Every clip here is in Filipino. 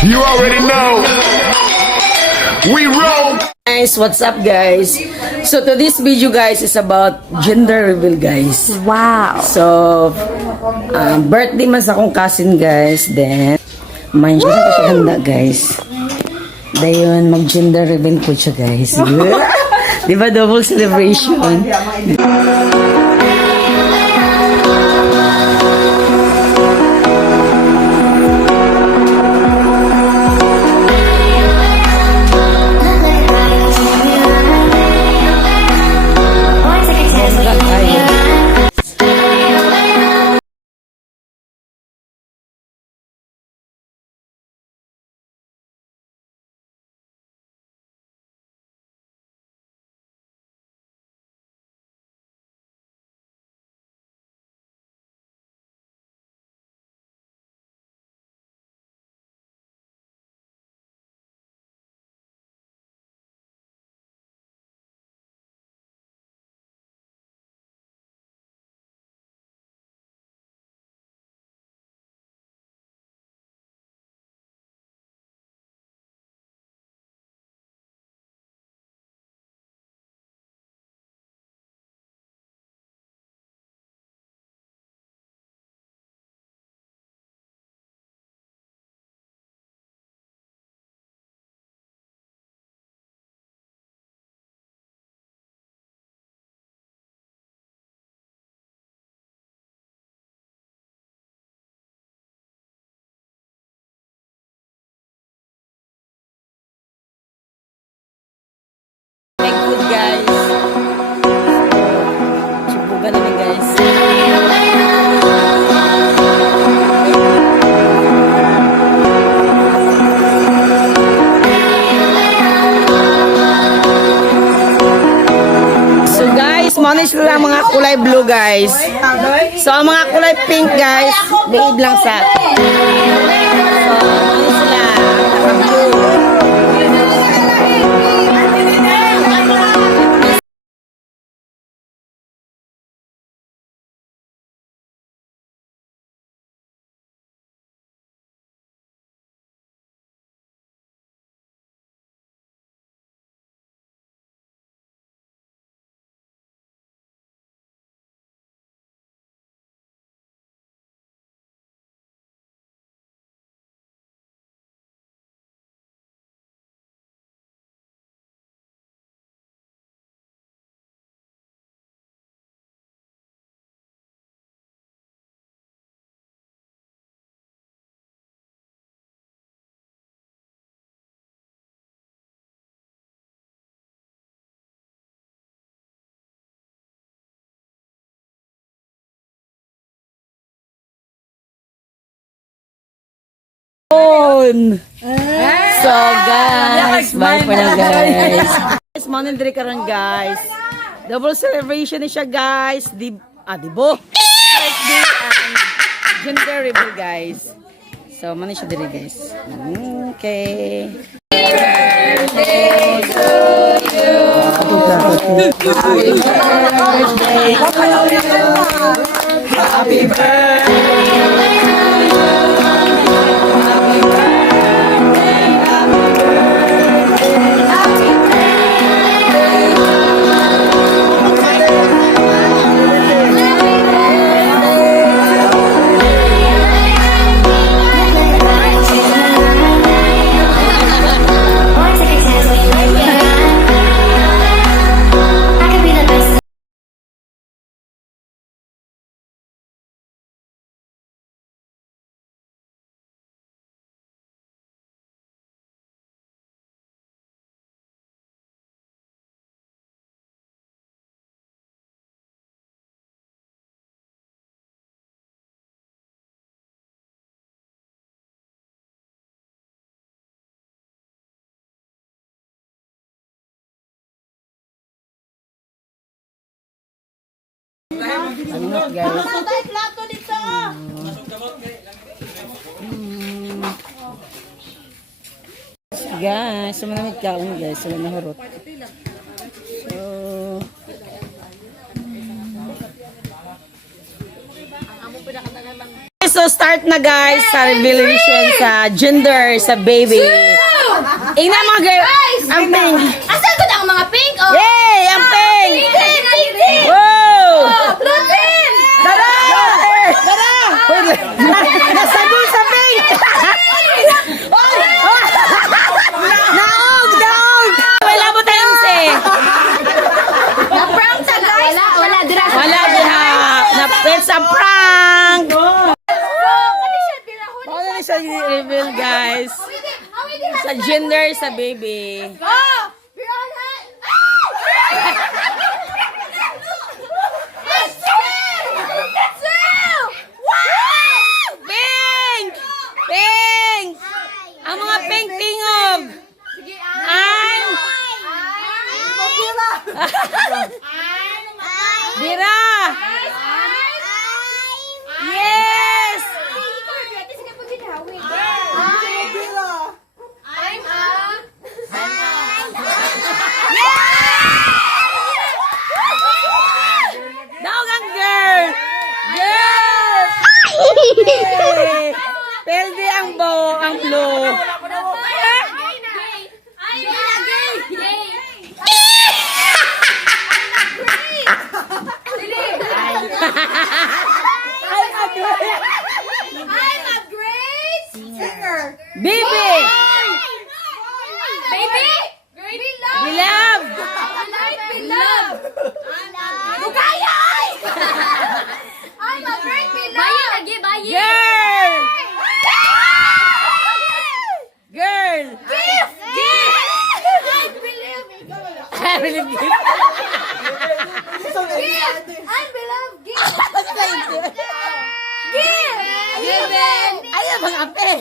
You already know. We roll. Guys, what's up guys? So to this video guys is about gender reveal guys. Wow. So birthday man sa akong cousin guys. Then mind siya ko siya handa guys. Dayon mag gender reveal ko siya guys. Diba double celebration? Make food guys. Subugan namin guys. So guys, manage lang mga kulay blue guys. So ang mga kulay pink guys, liid lang sa. So manage lang. Blue. So guys, bye for now guys. Guys, manindri ka rin guys. Double celebration ni siya guys. Dibo. Birthday and gender reveal guys. So mani siya diri guys. Okay. Birthday to you. Happy birthday to you. Happy birthday. Ano guys? Guys, sumanamit kaon guys, sila nahurot. So So, start na guys sa revelation sa gender sa baby. Ingnan mga girl. Ang pink. Asan ko na ang mga pink? Oh. Yay! Ang pink! Pink! Wow! Blue pink! Tara! Tara! Nasagol sa pink! Naog! Naog! Wala mo tayong se. Na-prank ta guys? Wala dira. Wala diha. It's a prank! Paano na siya i-reveal guys? Sa gender sa baby. Oh! Piranha! It's real! It's real! Wow! Pink! Pink! Ang mga pink tingog! Sige, Ang! Dira! Yes! Daog ang girl! Girl! Yay! Pwede ang bow, ang blue. Baby! Beloved! Girl! Girl! I believe you. Ayaw bang apel?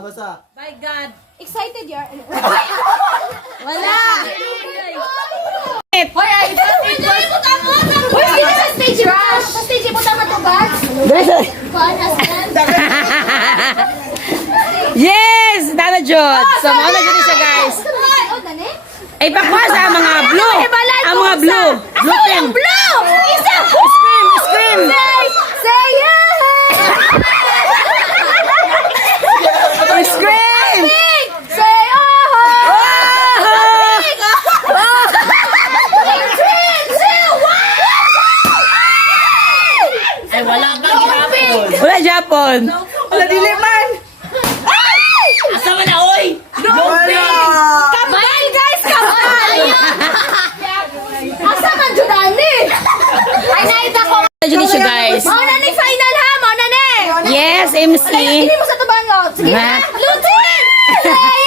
Basa. My God. Excited yar. Wala. Uy, sino sa stage rush? Sa stage mo tama to ba? Fun as fun. Yes! Dana Jod. So, mauna dyan siya guys. Oh, dali? Ay, pakuha sa mga blue. Ang mga blue. Blue pink. Blue! Isa! Scream! Scream! Say yes! Scream! Say oh! Ay, wala kang Japon. Wala Japon. Wala diliman. Asa mo na, oy? Kapal, guys! Kapal! Asa man, Judani? Ay, naita ko. Dyan siya guys. Mauna ni final ha! Mauna ni! Yes, MC. Hindi mo sa tabangot. Sige Ha? na! Lutin! Say